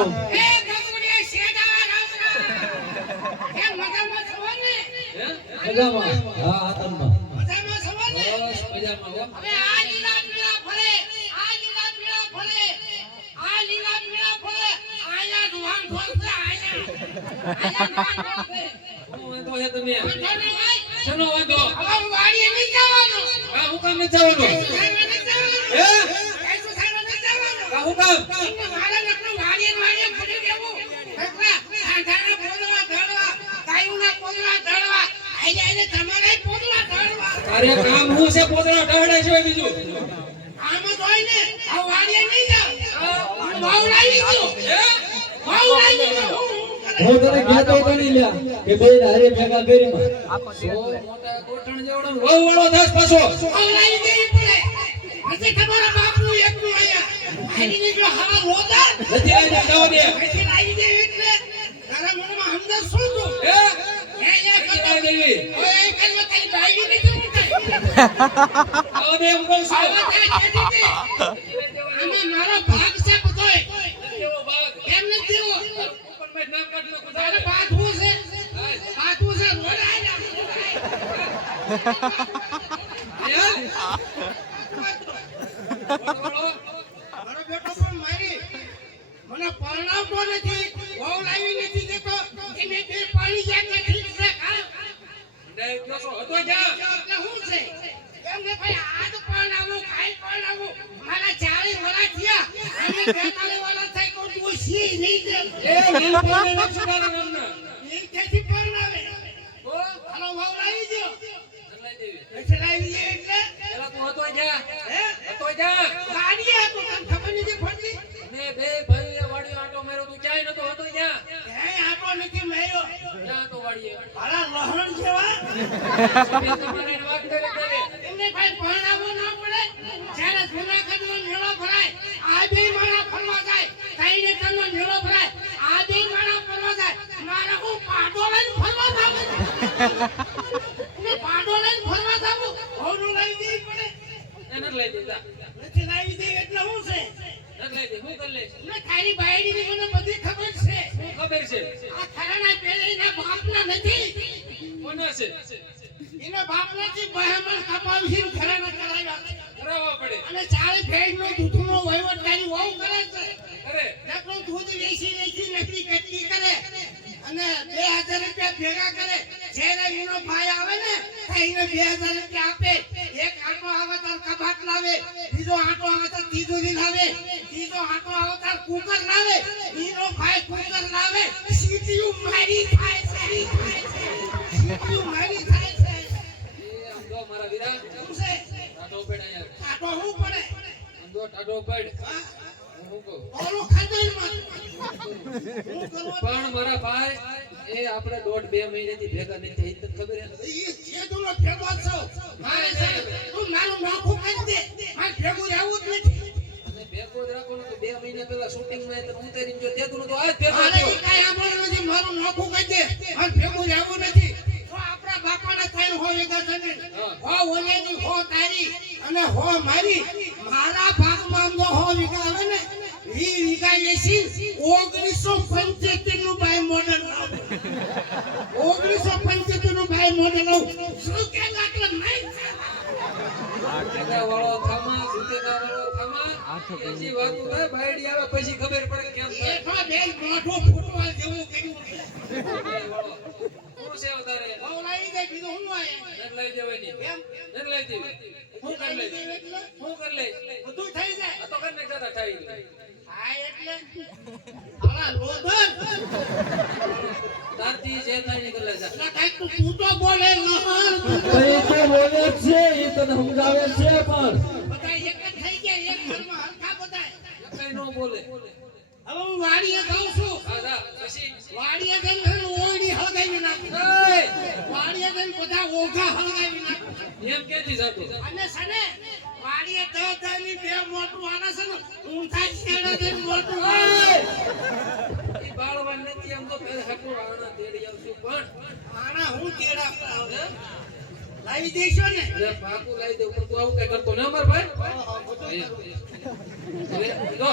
એ ગગુડે શેડા રામરા એ મજામાં છો ને મજામાં હા આતનમાં મજામાં છો ને બસ મજામાં હો હવે આ લીલા પીળા ફળે આ લીલા પીળા ફળે આ લીલા પીળા ફળે આયા દુવાન ફળશે આયા દુવાન ફળશે હું વાંધો છે તમે વાંધો નહીં ભાઈ શેનો વાંધો હવે વાડીએ નહીં જવાનું આ હું કામ નથી જવાનું નહીં જવાનું હે એસો સાહેબ નહીં જવાનું આ હું કામ મારા નકરું વાડીએ ફરી દેવું નકરા સાંધાના પોદવા ધડવા ગાયુના પોદવા ધડવા આઈને તમારે પોદવા ધડવા અરે કામ હું છે પોતળા ઢહડાય છે બીજું આમ જ હોય ને આ વાડીએ નહીં જાવ વાવ લાવી ગયો હે વાવ લાવી ગયો હું તને કહેતો તો નહીં લ્યા કે બે હારે ભેગા કરી માં મોટા ગોઠણ જેવડો વહુ વાળો થાસ પાછો વાવ લાવી દેવી પડે પછી તમારા બાપનું એકનું આયા આની જો હવા રોતા નથી આવી જવા દે પછી લાવી દેવી એટલે તારા મનમાં હમદર શું તું હે એ આવી દેવી ઓય એ કલમાં તારી બાઈ નહીં તું આવો દે એમ કહું છું અમે મારો ભાગ છે બધોય કેવો ભાગ કેમ નથી દેવો પણ મેં નામ કાઢ નાખું તારે બાથવું છે બાથવું છે રોડ આયા મારો બેટો પણ મારી મને પરણાવતો નથી વહુ લાવી નથી દેતો કે મેં બે પાણી જાય કે ઠીક છે ખા ડાયરેક્ટ કેસો હતો ક્યાં એટલે હું છે એમ કે ભાઈ આજ પરણાવું ખાઈ પરણાવું મારા 40 વર્ષ થયા અને 43 વર્ષ થઈ તો તું સી નહીં દે એ વીર બોલે નથી તારા નામના ઈ કેથી પરણાવે તો હાલો વહુ લાવી દો ચલાઈ દેવી એટલે લાવી દે એટલે પેલા તું હતો જા હે હતો જા ગાડીએ તો તને ખબર નથી પડતી ને બે ભાઈ વાડીઓ આટો મેરો તું ક્યાંય નતો હતો જા હે આટો નથી મેયો ક્યાં તો વાડીએ હાલા લહણ જેવા સભ્ય તમારે વાત કરે દેવે એમને ભાઈ પરણાવો ના પડે જ્યારે જૂનાગઢનો મેળો ભરાય આ બે માણા ફરવા જાય કઈને તનો મેળો ભરાય આ બે માણા ફરવા જાય મારે હું પાડો લઈને ફરવા જાવું ને પાડો લઈને ફરવા જાવું હોનું લઈ દેવી પડે એને લઈ દેતા નથી લાવી દે એટલે હું છે નથી લઈ દે હું કરી લઈશ ને તારી બાયડીની મને બધી ખબર છે શું ખબર છે આ ખરાના પેલીના બાપના નથી કોને છે એના બાપનાથી બહેમણ કપાવીને ખરાના કરાવ્યા છે કરાવવા પડે અને 40 ભેંસનો દૂધનો વહીવટ તારી વહુ કરે છે અરે નકરું દૂધ વેચી નકરી કેટલી કરે અને 2000 રૂપિયા ભેગા કરે જ્યારે એનો ભાઈ આવે ને તો એને 2000 રૂપિયા આપે એક આટો આવે તો કબાટ લાવે બીજો આટો આવે તો તિજોરી લાવે ત્રીજો આટો આવે તો કુકર લાવે એનો ભાઈ કુકર લાવે સીટીયુ મારી થાય સારી થાય સીટીયુ મારી થાય છે એ આમ જો મારા વીરા શું છે ટાટો પેડ અહીંયા આટો હું પડે આમ જો ટાટો પેડ હું કહું ઓલો ખાતરમાં હું કરવા પણ મારા ભાઈ એ આપણે 1.5-2 મહિનાથી ભેગા નથી થઈ તને ખબર હે ઈ જે તુનો ભેગો છો મારે તું મારું નાખું કરી દે મારે ભેગું રહેવું જ નથી અને ભેગો જ રાખો ને તો 2 મહિના પહેલા શૂટિંગ માં તને ઉતારીને જો તેતું તો આજ ભેગો મારે થયો ઈ કાઈ આપણને નથી મારું નાખું કરી દે મારે ભેગું રહેવું નથી તો આપણા બાપાના ત્રણ હો એકા છે ને હો ઓલેની હો તારી અને હો મારી મારા ભાગમાં જો હો વીઘા આવે ને ઈ વીઘા લેસી 1975 નું બાય મોડલ 1975 નું બાય મોડલ શું કે લાકડ નહીં ટેકા વાળો થામા સુતેકા વાળો થામા એજી વાતો થાય બાયડી આવે પછી ખબર પડે કેમ થાય એઠો બેન મોઢું ફૂટવા જેવું કર્યું શું છે અવતારે બહુ લાવી દે કીધું હું આય નર લઈ દેવાની એમ નર લઈ દેવી હું કર લઈ હું કર લઈ બધું થઈ જાય આ તો કર ને જતા થઈ આ એટલે આલા લોધન તારથી જે થાય ની કર લે જા ના કાઈ તું તો બોલે નહર એ તો બોલે છે એ તને સમજાવે છે પણ બધા એક જ થઈ ગયા એક ઘરમાં હરખા બધા કઈ નો બોલે હવે હું વાડીએ જાઉં છું હા જા પછી વાડીએ જઈને ઓયડી હળગાવી નાખી વાડીએ જઈને બધા ઓઘા હળગાવી નાખી એમ કેતી જાતો અને સને વાડીએ દની બે મોટું આના છે ને ઊંધા છેડે જઈને મોટું ઈ બાળવાન નથી આમ તો ફેર હટુ આણા તેડી આવશું પણ આના હું તેડા આવે લાવી દેશો ને લે પાકું લાવી દે ઉપર તું આવું કઈ કરતો ને અમાર ભાઈ હવે જો